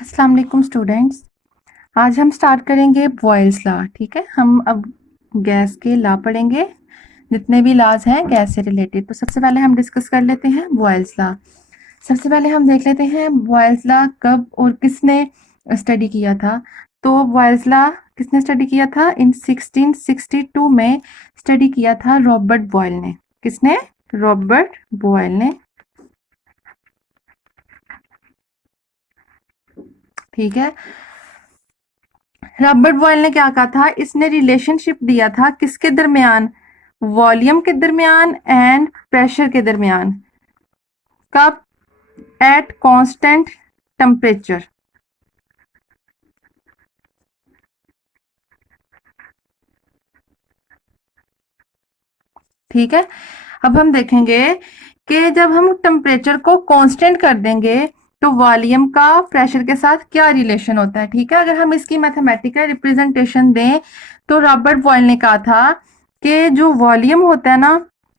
अस्सलाम वालेकुम स्टूडेंट्स। आज हम स्टार्ट करेंगे बॉयल्स लॉ। ठीक है, हम अब गैस के लॉ पढ़ेंगे, जितने भी लॉज हैं गैस से रिलेटेड। तो सबसे पहले हम डिस्कस कर लेते हैं बॉयल्स लॉ। सबसे पहले हम देख लेते हैं बॉयल्स लॉ कब और किसने स्टडी किया था। तो बॉयल्स लॉ किसने स्टडी किया था? इन 1662 में स्टडी किया था रॉबर्ट बॉयल ने। किसने? रॉबर्ट बॉयल ने। ठीक है, रॉबर्ट बॉयल ने क्या कहा था? इसने रिलेशनशिप दिया था किसके दरमियान? वॉल्यूम के दरमियान एंड प्रेशर के दरमियान। कब? At constant temperature. ठीक है, अब हम देखेंगे कि जब हम टेम्परेचर को कांस्टेंट कर देंगे तो वॉल्यूम का प्रेशर के साथ क्या रिलेशन होता है। ठीक है, अगर हम इसकी मैथमेटिकल रिप्रेजेंटेशन दें तो रॉबर्ट बॉयल ने कहा था कि जो वॉल्यूम होता है ना,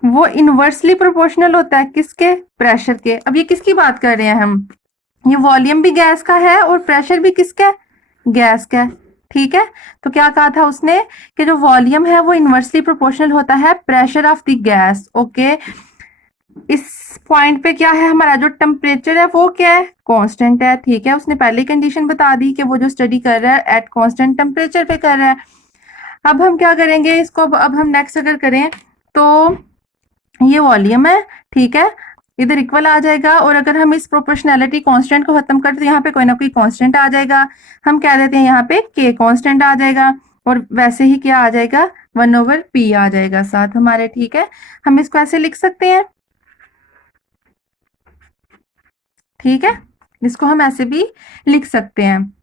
वो इनवर्सली प्रोपोर्शनल होता है किसके? प्रेशर के। अब ये किसकी बात कर रहे हैं हम? ये वॉल्यूम भी गैस का है और प्रेशर भी किसका है? गैस का है। ठीक है, तो क्या कहा था उसने कि जो वॉल्यूम है वो इनवर्सली प्रोपोर्शनल होता है pressure of the gas. Okay, इस पॉइंट पे क्या है? हमारा जो टेम्परेचर है वो क्या है? कांस्टेंट है। ठीक है, उसने पहली कंडीशन बता दी कि वो जो स्टडी कर रहा है एट कांस्टेंट टेम्परेचर पे कर रहा है। अब हम क्या करेंगे इसको? अब हम नेक्स्ट अगर करें तो ये वॉल्यूम है। ठीक है, इधर इक्वल आ जाएगा और अगर हम इस प्रोपोर्शनैलिटी कांस्टेंट को खत्म करते तो यहाँ पे कोई ना कोई कांस्टेंट आ जाएगा। हम कह देते हैं यहाँ पे के कांस्टेंट आ जाएगा और वैसे ही क्या आ जाएगा? 1/p आ जाएगा साथ हमारे। ठीक है, हम इसको ऐसे लिख सकते हैं। ठीक है, इसको हम ऐसे भी लिख सकते हैं।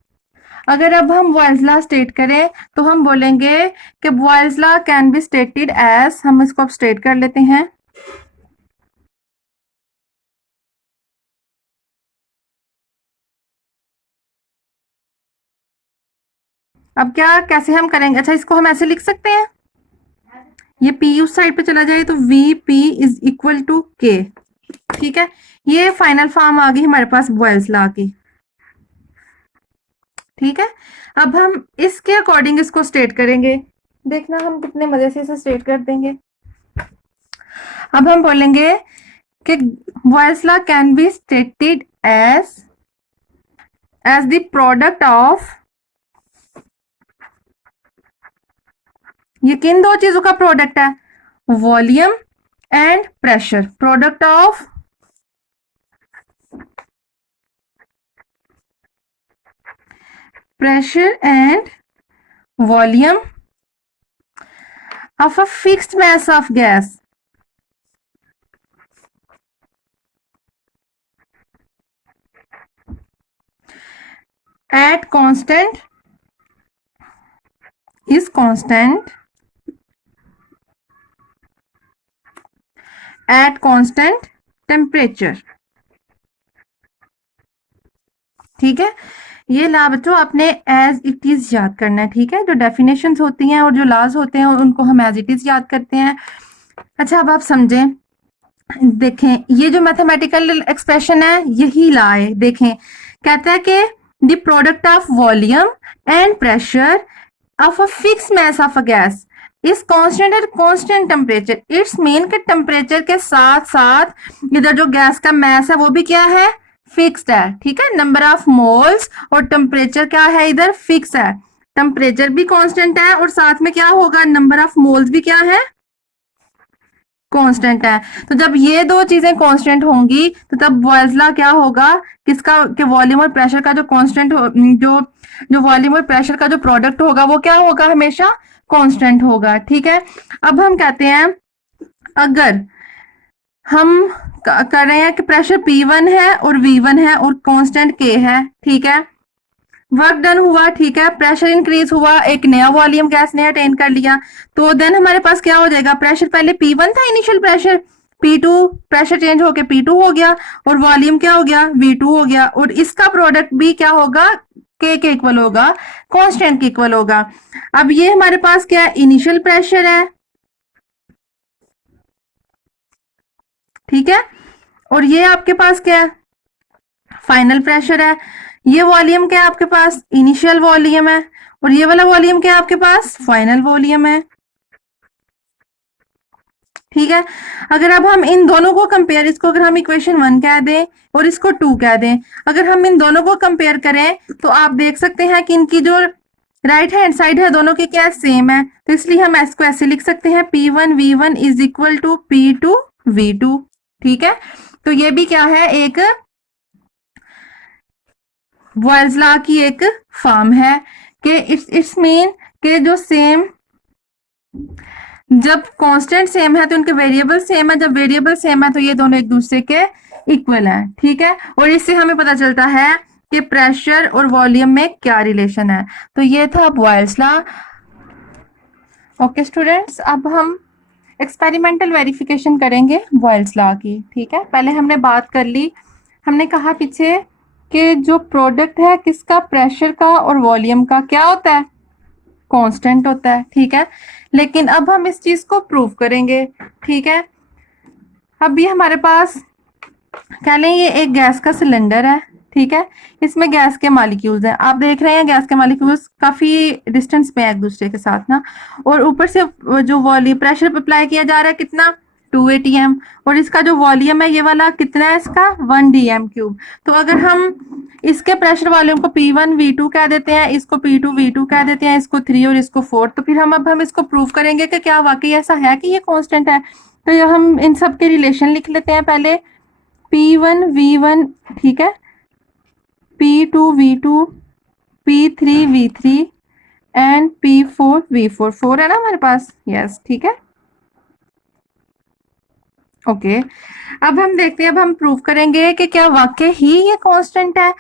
अगर अब हम बॉयल्स लॉ स्टेट करें तो हम बोलेंगे कि Boyle's law can be stated as, हम इसको अब स्टेट कर लेते हैं। अब क्या कैसे हम करेंगे? अच्छा, इसको हम ऐसे लिख सकते हैं, ये P उस साइड पे चला जाए तो VP is equal to K। ठीक है, ये फाइनल फॉर्म आ गई हमारे पास बॉयल्स लॉ की। ठीक है, अब हम इसके अकॉर्डिंग इसको स्टेट करेंगे। देखना हम कितने मजे से इसे स्टेट कर देंगे। अब हम बोलेंगे कि Boyle's law can be stated as the product of, ये किन दो चीजों का प्रोडक्ट है? Volume and pressure. Product of pressure and volume of a fixed mass of gas at constant is constant at constant temperature। ठीक है, ये ला बच्चों आपने एज इट इज याद करना है। ठीक है, जो डेफिनेशंस होती हैं और जो लॉज होते हैं उनको हम एज इट इज याद करते हैं। अच्छा, अब आप समझें, देखें ये जो मैथमेटिकल एक्सप्रेशन है यही ला है। देखें, कहता है कि the product of volume and pressure of a fix mass of a gas is constant at constant temperature. It's mean के टेम्परेचर के साथ साथ इधर जो गैस का मास है वो भी क्या है? फिक्स्ड है। ठीक है, नंबर ऑफ मोल्स और टेम्परेचर क्या है? इधर फिक्स है। टेम्परेचर भी कांस्टेंट है और साथ में क्या होगा? नंबर ऑफ मोल्स भी क्या है? कांस्टेंट है। तो जब ये दो चीजें कांस्टेंट होंगी तो तब बॉयल्स लॉ क्या होगा? किसका? कि वॉल्यूम और प्रेशर का जो कांस्टेंट जो जो वॉल्यूम और प्रेशर का जो प्रोडक्ट होगा वो क्या होगा? हमेशा कांस्टेंट होगा। ठीक है, अब हम कहते हैं अगर हम कर रहे हैं कि प्रेशर P1 है और V1 है और कांस्टेंट K है। ठीक है, वर्क डन हुआ। ठीक है, प्रेशर इंक्रीज हुआ, एक नया वॉल्यूम गैस ने अटेन कर लिया। तो देन हमारे पास क्या हो जाएगा? प्रेशर पहले P1 था initial pressure, P2 pressure change होके P2 हो गया और वॉल्यूम क्या हो गया? V2 हो गया और इसका प्रोडक्ट भी क्या होगा? के इक्वल होगा, कांस्टेंट के इक्वल होगा। अब ये हमारे पास क्या है? इनिशियल प्रेशर है। ठीक है, और ये आपके पास क्या है? फाइनल प्रेशर है। ये वॉल्यूम क्या है आपके पास, इनिशियल वॉल्यूम है, और ये वाला वॉल्यूम क्या है आपके पास, फाइनल वॉल्यूम है। ठीक है, अगर अब हम इन दोनों को कंपेयर, इसको अगर हम इक्वेशन 1 कह दें और इसको 2 कह दें, अगर हम इन दोनों को कंपेयर करें तो आप देख सकते हैं कि इनकी जो राइट हैंड साइड है दोनों की क्या सेम है, तो इसलिए हम एस को ऐसे लिख सकते हैं P1V1 is equal to P2V2। ठीक है, तो ये भी क्या है, एक बॉयल्स लॉ की एक फॉर्म है कि इट्स मीन कि जो सेम, जब कांस्टेंट सेम है तो इनके वेरिएबल सेम है, जब वेरिएबल सेम है तो ये दोनों एक दूसरे के इक्वल हैं। ठीक है, और इससे हमें पता चलता है कि प्रेशर और वॉल्यूम में क्या रिलेशन है। तो ये था बॉयल्स लॉ। ओके स्टूडेंट्स, अब हम एक्सपेरिमेंटल वेरिफिकेशन करेंगे बॉयल्स लॉ की। ठीक है, पहले हमने बात कर ली, हमने कहा पीछे कि जो प्रोडक्ट है किसका, प्रेशर का और वॉल्यूम का, क्या होता है, कांस्टेंट होता है। ठीक है, लेकिन अब हम इस चीज को प्रूव करेंगे। ठीक है, अब ये हमारे पास कह लें ये एक गैस का सिलेंडर है। ठीक है, इसमें गैस के मॉलिक्यूल्स हैं, आप देख रहे हैं गैस के मॉलिक्यूल्स काफी डिस्टेंस पे है एक दूसरे के साथ ना, और ऊपर से जो वॉल्यूम प्रेशर अप्लाई किया जा रहा है कितना, 2 atm, और इसका जो वॉल्यूम है ये वाला कितना है इसका, 1 dm³। तो अगर हम इसके प्रेशर वॉल्यूम को P1V2 कह देते हैं, इसको P2V2 कह देते हैं, इसको 3 और इसको 4, तो फिर हम इसको प्रूव करेंगे कि क्या वाकई ऐसा है कि ये कांस्टेंट है। तो ये हम इन सब के रिलेशन लिख लेते हैं पहले, P1V1, ठीक है, P2V2, P3V3 एंड P4V4, 4 है ना हमारे पास, यस। ठीक है, ओके अब हम देखते हैं, अब हम प्रूव करेंगे कि क्या वाकई ही ये कांस्टेंट है,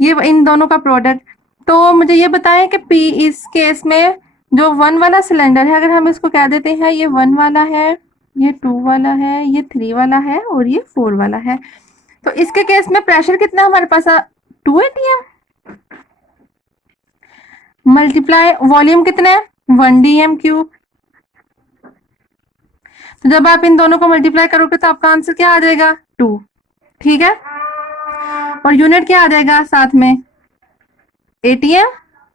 ये इन दोनों का प्रोडक्ट। तो मुझे ये बताएं कि P इस केस में जो 1 वाला सिलेंडर है, अगर हम इसको कह देते हैं ये 1 वाला है, ये 2 वाला है, ये 3 वाला है और ये 4 वाला है, तो इसके केस में प्रेशर कितना हमारे पास, 2 atm, मल्टीप्लाई वॉल्यूम कितना है, 1 dm³। तो जब आप इन दोनों को मल्टीप्लाई करोगे तो आपका आंसर क्या आ जाएगा, 2। ठीक है, और यूनिट क्या आ जाएगा साथ में, atm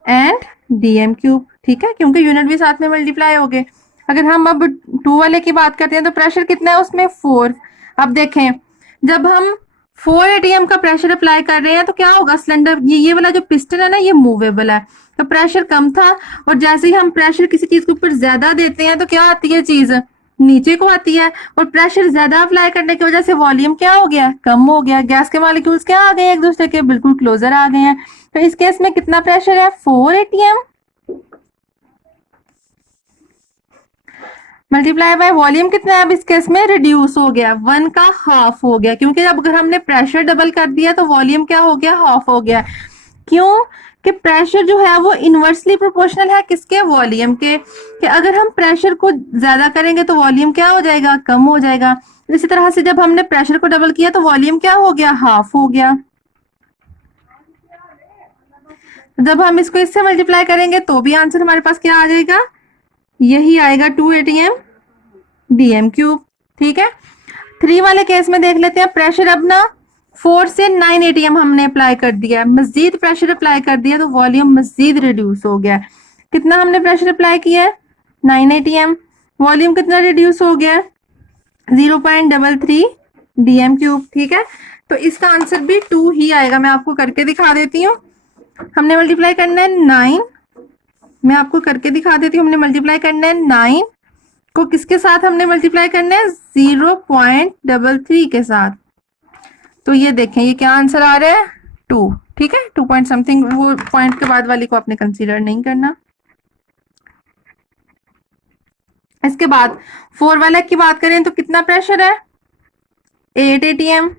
एंड dm³। ठीक है, क्योंकि यूनिट भी साथ में मल्टीप्लाई हो गए। अगर हम अब 2 वाले की बात करते हैं तो प्रेशर कितना है उसमें, 4। अब देखें, जब हम 4 atm का प्रेशर अप्लाई कर रहे हैं तो क्या होगा, सिलेंडर ये वाला जो पिस्टन है ना ये मूवेबल है, तो प्रेशर कम था, और जैसे ही हम प्रेशर किसी चीज के ऊपर ज्यादा देते हैं तो क्या आती है चीज, नीचे को आती है, और प्रेशर ज्यादा अप्लाई करने की वजह से वॉल्यूम क्या हो गया, कम हो गया, गैस के मॉलिक्यूल्स क्या आ गए एक दूसरे के बिल्कुल क्लोजर आ गए हैं। तो इस केस में कितना प्रेशर है, 4 atm मल्टीप्लाई बाय वॉल्यूम कितना है, अब इस केस में रिड्यूस हो गया, 1 का हाफ हो गया, क्योंकि अब अगर हमने प्रेशर डबल कर दिया तो वॉल्यूम क्या हो गया, हाफ हो गया। क्यों कि प्रेशर जो है वो इनवर्सली प्रोपोर्शनल है किसके, वॉल्यूम के, कि अगर हम प्रेशर को ज्यादा करेंगे तो वॉल्यूम क्या हो जाएगा, कम हो जाएगा। इसी तरह से जब हमने प्रेशर को डबल किया तो वॉल्यूम क्या हो गया, हाफ हो गया। जब हम इसको इससे मल्टीप्लाई करेंगे तो भी आंसर हमारे पास क्या आ जाएगा, यही आएगा, 2 atm dm³। ठीक है, 3 वाले केस में देख लेते हैं, प्रेशर अब ना 4 से 9 atm हमने अप्लाई कर दिया, मजीद प्रेशर अप्लाई कर दिया तो वॉल्यूम मजीद रिड्यूस हो गया। कितना हमने प्रेशर अप्लाई किया है, 9 atm, वॉल्यूम कितना रिड्यूस हो गया, 0.33 dm³। ठीक है, तो इसका आंसर भी 2 ही आएगा। मैं आपको करके दिखा देती हूँ, हमने मल्टीप्लाई करना है 9, मैं आपको करके दिखा देती हूँ, हमने मल्टीप्लाई करना है 9 को किसके साथ हमने मल्टीप्लाई करना है, 0.33 के साथ। तो ये देखें ये क्या आंसर आ रहा है, 2। ठीक है, 2 पॉइंट समथिंग, वो पॉइंट के बाद वाली को आपने कंसीडर नहीं करना। इसके बाद 4 वाला की बात करें तो कितना प्रेशर है, 8 atm,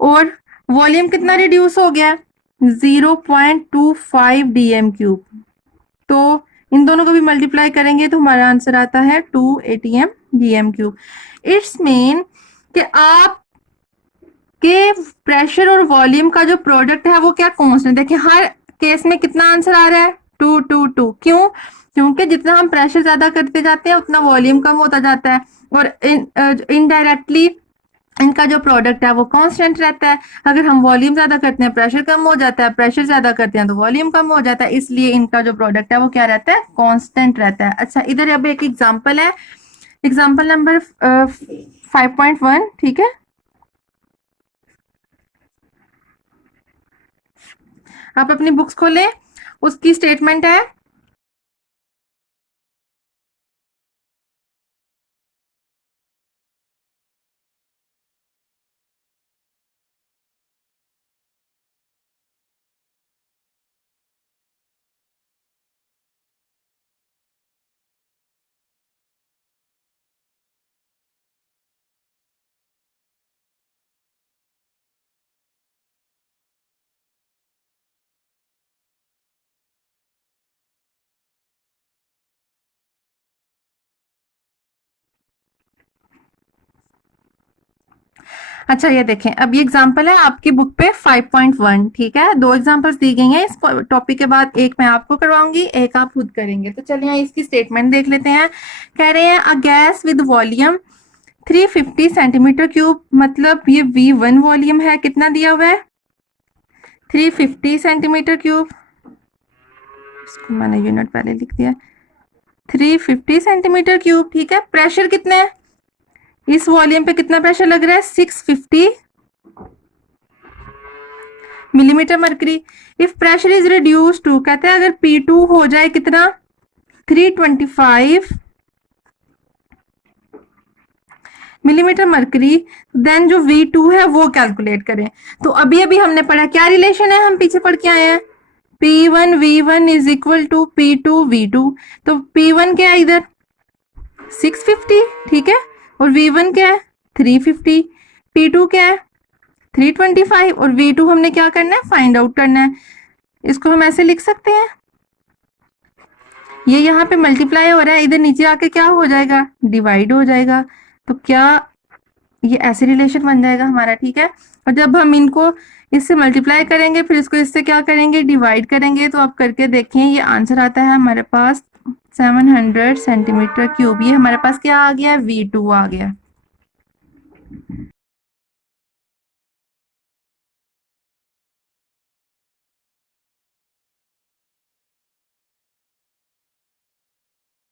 और वॉल्यूम कितना रिड्यूस हो गया, 0.25 dm³। तो इन दोनों को भी मल्टीप्लाई करेंगे तो हमारा आंसर आता है 2 atm dm³। इट्स मीन कि आप के प्रेशर और वॉल्यूम का जो प्रोडक्ट है वो क्या कांस्टेंट, देखिए हर केस में कितना आंसर आ रहा है, 2 2 2। क्यों, क्योंकि जितना हम प्रेशर ज्यादा करते जाते हैं उतना वॉल्यूम कम होता जाता है, और इनडायरेक्टली इनका जो प्रोडक्ट है वो कांस्टेंट रहता है। अगर हम वॉल्यूम ज्यादा करते हैं प्रेशर कम हो जाता है, प्रेशर ज्यादा करते हैं तो वॉल्यूम कम हो जाता है, इसलिए इनका जो प्रोडक्ट है वो क्या रहता है, कांस्टेंट रहता है। अच्छा, इधर अब एक एग्जांपल है, एग्जांपल नंबर 5.1, ठीक है। आप अपनी बुक्स खोलें, उसकी स्टेटमेंट है अच्छा, ये देखें, अब ये एग्जांपल है आपकी बुक पे 5.1, ठीक है। दो एग्जांपल्स दी गई हैं इस टॉपिक के बाद, एक मैं आपको करवाऊंगी, एक आप खुद करेंगे। तो चलिए यहाँ इसकी स्टेटमेंट देख लेते हैं। कह रहे हैं a gas with volume 350 centimetre cube, मतलब ये V1 वॉल्यूम है, कितना दिया हुआ है, 350 सेंटीमीटर क्यूब। इसको मैंने यूनिट पहले लिख दिया, 350 सेंटीमीटर क्यूब, ठीक है। प्रेशर कितना है, इस वॉल्यूम पे कितना प्रेशर लग रहा है, 650 millimetre mercury. If pressure is reduce to, कहते हैं अगर P2 हो जाए कितना, 325 मिलीमीटर मरकरी, देन जो V2 है वो कैलकुलेट करें। तो अभी अभी हमने पढ़ा, क्या रिलेशन है, हम पीछे पढ़ के आए हैं, P1 V1 is equal to P2 V2। तो P1 क्या है इधर, 650, ठीक है, और V1 क्या है, 350। P2 क्या है, 325, और V2 हमने क्या करना है, फाइंड आउट करना है। इसको हम ऐसे लिख सकते हैं, ये यहाँ पे मल्टीप्लाई हो रहा है, इधर नीचे आके क्या हो जाएगा, डिवाइड हो जाएगा। तो क्या ये ऐसे रिलेशन बन जाएगा हमारा, ठीक है। और जब हम इनको इससे मल्टीप्लाई करेंगे, फिर इसको इससे क्या करेंगे, डिवाइड करेंगे, तो आप करके देखें, ये आंसर आता है हमारे पास 700 सेंटीमीटर क्यूब। ये हमारे पास क्या आ गया, V2 आ गया।